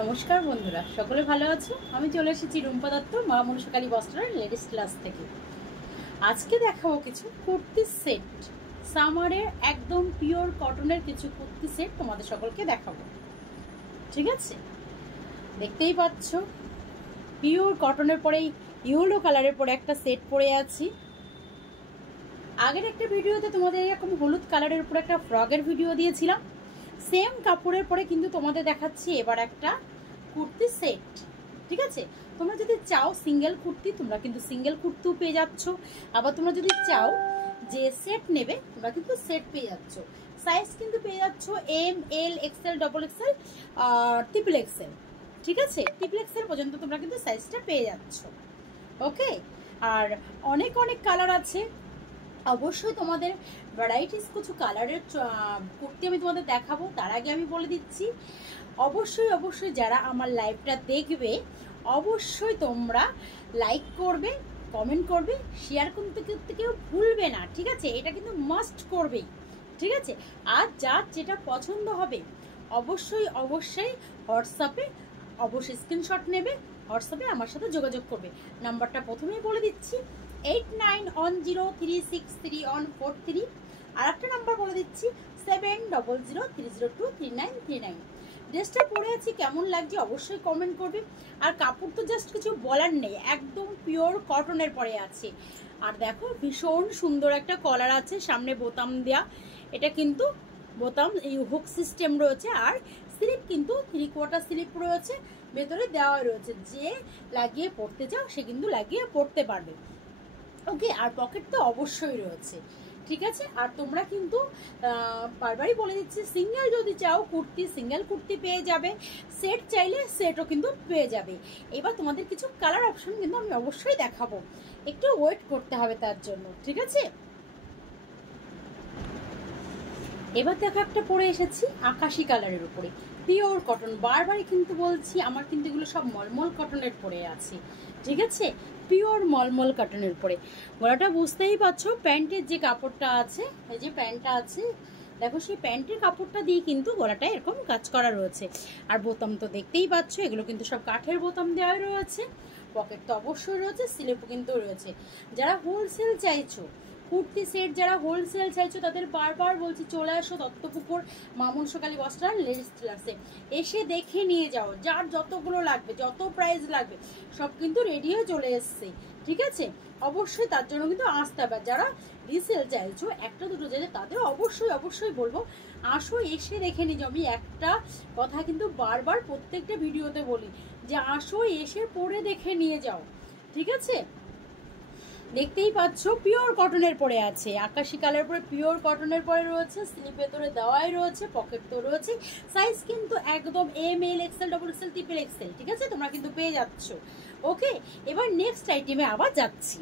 নমস্কার বন্ধুরা, সকলে ভালো আছো? আমি চলে এসেছি রুম্পা দত্ত মা মনসাকালী বস্ত্রালয় লেডিস ক্লাস থেকে। আজকে দেখাবো কিছু কুর্তি সেট, সামারের একদম পিওর কটনের কিছু কুর্তি সেট তোমাদের সকলকে দেখাবো। ঠিক আছে, দেখতেই পাচ্ছ পিওর কটনের পরে ইয়েলো কালারের পরে একটা সেট পরে আছি। আগের একটা ভিডিওতে তোমাদের এরকম হলুদ কালারের উপরে একটা ফ্রকের ভিডিও দিয়েছিলাম। সেম কাপড়ের পরে কিন্তু তোমাদের দেখাচ্ছি এবার একটা কুর্তি সেট। ঠিক আছে, তোমরা যদি চাও সিঙ্গেল কুর্তি, তোমরা কিন্তু সিঙ্গেল কুর্তিও পেয়ে যাচ্ছ। আবার তোমরা যদি চাও যে সেট নেবে, তোমরা কিন্তু সেট পেয়ে যাচ্ছ। সাইজ কিন্তু পেয়ে যাচ্ছ M, L, XL, double XL, triple XL. ঠিক আছে, ট্রিপল এক্সেল পর্যন্ত তোমরা কিন্তু সাইজটা পেয়ে যাচ্ছ। ওকে, আর অনেক অনেক কালার আছে। অবশ্যই তোমাদের ভ্যারাইটিস কিছু কালারের কুর্তি আমি তোমাদের দেখাবো। তার আগে আমি বলে দিচ্ছি, অবশ্যই যারা আমার লাইভটা দেখবে অবশ্যই তোমরা লাইক করবে, কমেন্ট করবে, শেয়ার করতে কেউ ভুলবে না। ঠিক আছে, এটা কিন্তু মাস্ট করবেই। ঠিক আছে, আর যার যেটা পছন্দ হবে অবশ্যই হোয়াটসঅ্যাপে অবশ্যই স্ক্রিনশট নেবে, হোয়াটসঅ্যাপে আমার সাথে যোগাযোগ করবে। নাম্বারটা প্রথমেই বলে দিচ্ছি 8910363143। আর একটা নাম্বার বলে দিচ্ছি 7003023939। ড্রেসটা পরে আছি, কেমন লাগছে অবশ্যই কমেন্ট করবে। আর কাপড় তো জাস্ট কিছু বলার নেই, একদম পিওর কটনের পরে আছে। আর দেখো ভীষণ সুন্দর একটা কলার আছে, সামনে বোতাম দেয়া। এটা কিন্তু বোতাম এই হুক সিস্টেম রয়েছে। আর স্লিপ কিন্তু 3/4 স্লিপ রয়েছে, ভেতরে দেওয়া রয়েছে। যে লাগিয়ে পড়তে চাও সে কিন্তু লাগিয়ে পড়তে পারবে। ওকে, আর পকেট তো অবশ্যই রয়েছে। ঠিক আছে, আর তোমরা কিন্তু বারবারই বলে দিচ্ছি, সিঙ্গেল যদি চাও কুর্তি, সিঙ্গেল কুর্তি পেয়ে যাবে, সেট চাইলে সেটও কিন্তু পেয়ে যাবে। এবার তোমাদের কিছু কালার অপশন কিন্তু আমি অবশ্যই দেখাবো, একটু ওয়েট করতে হবে তার জন্য। ঠিক আছে, এবার দেখো একটা পরে এসেছি আকাশি কালারের উপরে পিওর কটন। বারবারই কিন্তু বলছি, আমার কিন্তু এগুলো সব মলমল কটনের পরে আছে। ঠিক আছে, পিওর মলমল কটনের উপরে। গলাটা বুঝতেই পারছো, প্যান্টের যে কাপড়টা আছে, এই যে প্যান্টটা আছে দেখো, সেই প্যান্টের কাপড়টা দিয়ে কিন্তু গলাটা এরকম কাজ করা রয়েছে। আর বোতাম তো দেখতেই পাচ্ছ, এগুলো কিন্তু সব কাঠের বোতাম দেওয়া রয়েছে। পকেট তো অবশ্যই রয়েছে, স্লিপও কিন্তু রয়েছে। যারা হোলসেল চাইছো কুর্তি সেট, যারা হোলসেল চাইছো তাদের বারবার বলছি চলে আসো দত্তপুকুর মা মনসাকালী বস্ত্রালয় লেডিস ক্লাসে, এসে দেখে নিয়ে যাও। যার যতগুলো লাগবে, যত প্রাইস লাগবে সব কিন্তু রেডি হয়ে চলে এসছে। ঠিক আছে, অবশ্যই তার জন্য কিন্তু আসতে হবে। যারা রিসেল চাইছো একটা দুটো চাইছো তাদের অবশ্যই বলবো আসো, এসে দেখে নিয়ে যাও। আমি একটা কথা কিন্তু বারবার প্রত্যেকটা ভিডিওতে বলি যে আসো, এসে পরে দেখে নিয়ে যাও। ঠিক আছে, দেখতেই পাচ্ছ পিওর কটনের পরে আছে, আকাশি কালার পরে পিওর কটনের পরে রয়েছে। স্লিপ ভেতরে দেওয়াই রয়েছে, পকেট তো রয়েছে। সাইজ কিন্তু একদম M, L, XL, double XL, triple XL. ঠিক আছে, তোমরা কিন্তু পেয়ে যাচ্ছ। ওকে, এবার নেক্সট আইটেমে আবার যাচ্ছি।